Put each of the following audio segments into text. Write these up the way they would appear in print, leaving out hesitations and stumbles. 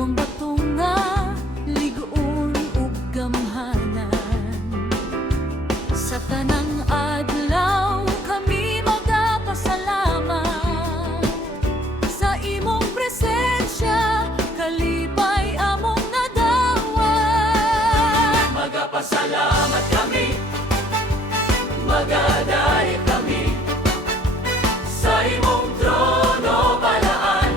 ang bato nga ligoon ug gamhanan. Sa tanang adlaw kami magapasalamat sa imong presensya, kalipay among nadawat. Magapasalamat kami, magadayag kami sa imong trono balaan.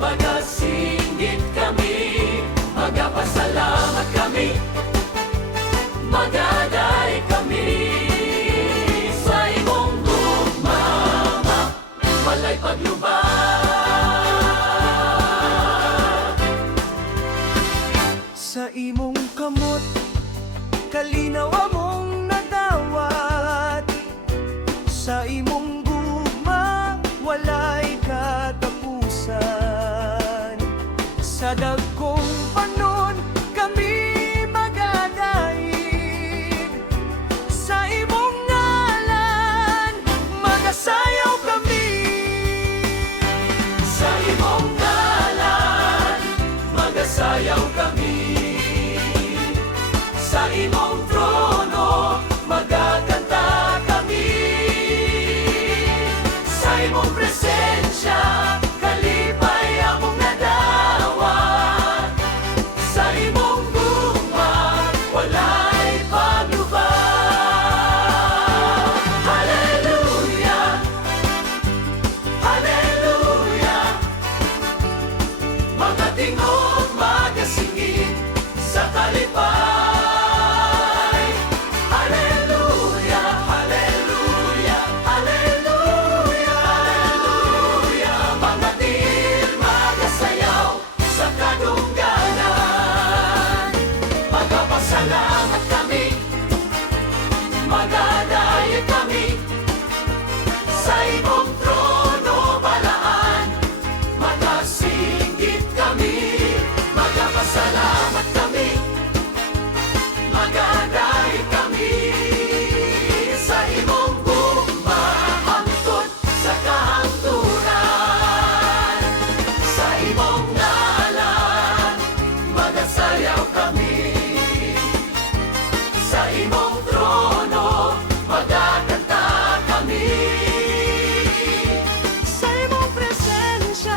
Magasinggit kami, magapasalamat kami, magadayag kami sa imong gugmama, walay paglubag. Sa imong kamot, kalinaw among nadawat. Sa imong gugma, walay katapusan. Sa dagkong panon, kami magadaig. Sa imong ngalan, magasayaw kami. Sa imong ngalan, magasayaw kami. Sa imong trono, magaganta kami. Sa imong presensya, kalipay among nadawat. Sa imong gugma, walay paglubag. Hallelujah, hallelujah. Mga tingog magasingit sa kalipay. Salamat kami, magadayag kami sa imong trono balaan. Magasinggit kami, magapasalamat kami, magadayag kami sa imong gugma hangtod sa kahangturan. Sa imong ngalan, magasayaw kami. Sa imong trono, magaganta kami. Sa imong presensya,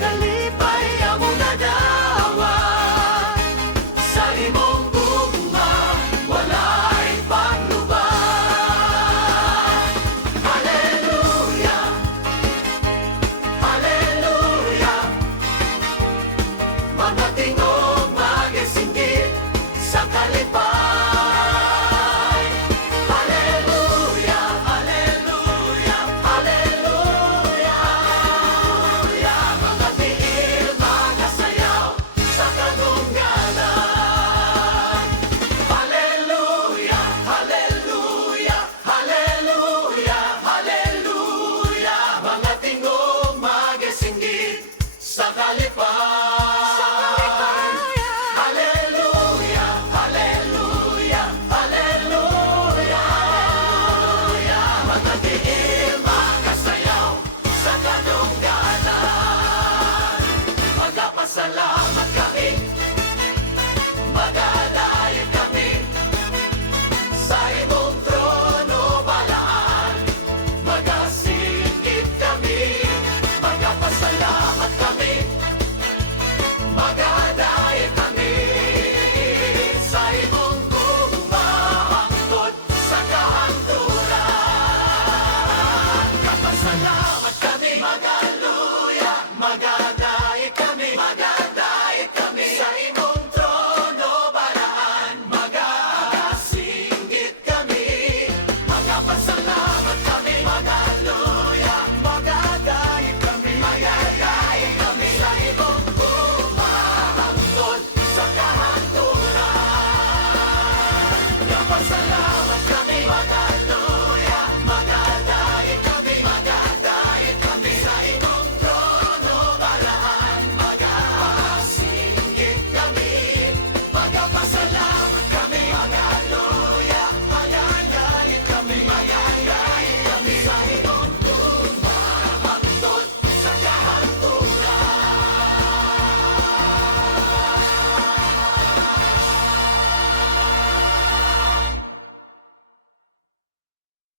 Kalipay among nadawat. Sa imong gugma, walay paglubag. Hallelujah, hallelujah. Mga tingog magasinggit sa kalipay. Sa kalipay. Hallelujah, hallelujah, hallelujah, hallelujah. Mga tiil makasayaw sa kadungganan. Magapasalamat kami, magadayag kami sa imong trono balaan. Magasinggit kami, magapasalamat kami, magadayag kami sa imong gugma hangtod sa kahangturan. Kapasalamat kami, magaluya, magadayag